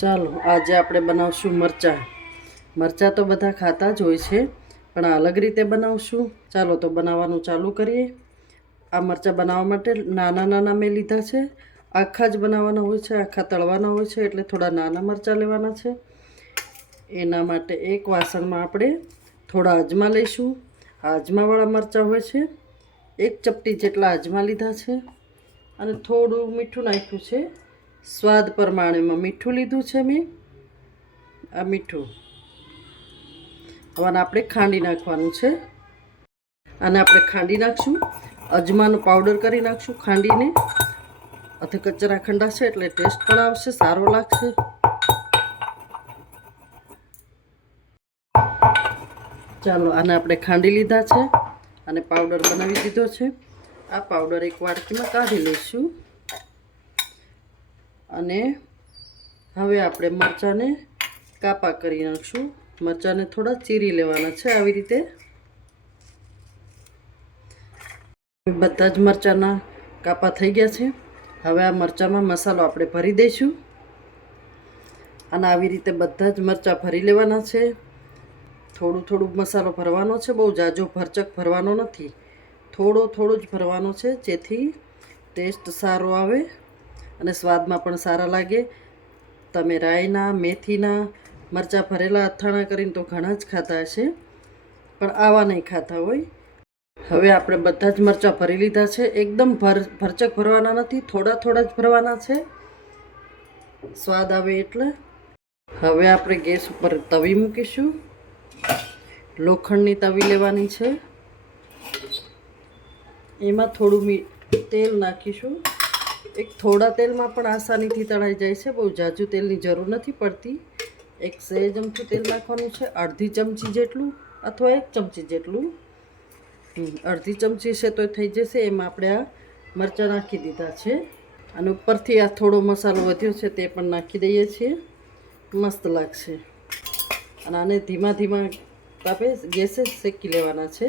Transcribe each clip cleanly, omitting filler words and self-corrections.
ચાલો આજે આપણે બનાવશું મરચાં. મરચાં તો બધા ખાતા જ હોય છે, પણ અલગ રીતે બનાવશું. ચાલો તો બનાવવાનું ચાલુ કરીએ. આ મરચાં બનાવવા માટે નાના નાના મેં લીધા છે. આખા જ બનાવવાના હોય છે, આખા તળવાના હોય છે, એટલે થોડા નાના મરચાં લેવાના છે. એના માટે એક વાસણમાં આપણે થોડા અજમા લઈશું. આ અજમાવાળા મરચાં હોય છે. એક ચપટી જેટલા અજમા લીધા છે અને થોડું મીઠું નાખ્યું છે. સ્વાદ પ્રમાણેમાં મીઠું લીધું છે મેં. આ મીઠું હવે આપણે ખાંડી નાખવાનું છે. અને આપણે ખાંડી નાખશું. અજમાનો પાવડર કરી નાખશું ખાંડીને. અથવા કચરા ખંડાશે એટલે ટેસ્ટ પણ આવશે, સારો લાગશે. ચાલો આને આપણે ખાંડી લીધા છે અને પાવડર બનાવી દીધો છે. આ પાવડર એક વાડકીમાં કાઢી લઈશું. અને હવે આપણે મરચાંને કાપા કરી નાખશું. મરચાંને થોડા ચીરી લેવાના છે આવી રીતે. બધા જ મરચાંના કાપા થઈ ગયા છે. હવે આ મરચાંમાં મસાલો આપણે ભરી દઈશું. અને આવી રીતે બધા જ મરચાં ભરી લેવાના છે. થોડું થોડું મસાલો ભરવાનો છે, બહુ ઝાઝો ભરચક ભરવાનો નથી. થોડો જ ભરવાનો છે, જેથી ટેસ્ટ સારો આવે અને સ્વાદમાં પણ સારા લાગે. તમે રાઈના મેથીના મરચાં ભરેલા અથાણા કરીને તો ઘણા જ ખાતા હશે, પણ આવા નહીં ખાતા હોય. હવે આપણે બધા જ મરચાં ભરી લીધા છે. એકદમ ભરચક ભરવાના નથી, થોડા જ ભરવાના છે, સ્વાદ આવે એટલે. હવે આપણે ગેસ ઉપર તવી મૂકીશું. લોખંડની તવી લેવાની છે. એમાં થોડું તેલ નાખીશું. એક થોડા તેલમાં પણ આસાનીથી તળાઈ જાય છે, બહુ ઝાઝુ તેલની જરૂર નથી પડતી. એક સહેજ ચમચી તેલ નાખવાનું છે, અડધી ચમચી જેટલું અથવા 1 ચમચી જેટલું. અડધી ચમચી છે તો થઈ જશે. એમાં આપણે આ મરચાં નાખી દીધા છે. અને ઉપરથી આ થોડો મસાલો વધ્યો છે તે પણ નાખી દઈએ છીએ. મસ્ત લાગશે. અને આને ધીમા તાપે ગેસે શેકી લેવાના છે.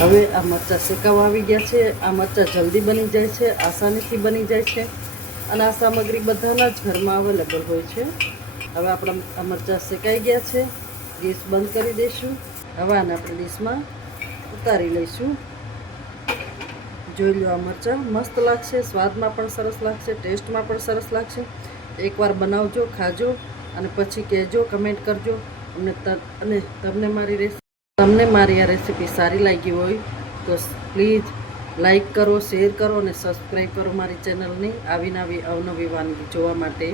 હવે આ મરચાં શેકાવા આવી ગયા છે. આ મરચાં જલ્દી બની જાય છે, આસાનીથી બની જાય છે. અને આ સામગ્રી બધાના જ ઘરમાં અવેલેબલ હોય છે. હવે આપણા આ મરચાં શેકાઈ ગયા છે. ગેસ બંધ કરી દઈશું. હવે આને આપણે ડીશમાં ઉતારી લઈશું. જોઈ લો, આ મરચાં મસ્ત લાગશે, સ્વાદમાં પણ સરસ લાગશે, ટેસ્ટમાં પણ સરસ લાગશે. એકવાર બનાવજો, ખાજો અને પછી કહેજો, કમેન્ટ કરજો. અને તમને મારી આ રેસીપી સારી લાગી હોય તો પ્લીઝ લાઈક કરો, શેર કરો અને સબસ્ક્રાઈબ કરો મારી ચેનલની આવી અવનવી વાનગી જોવા માટે.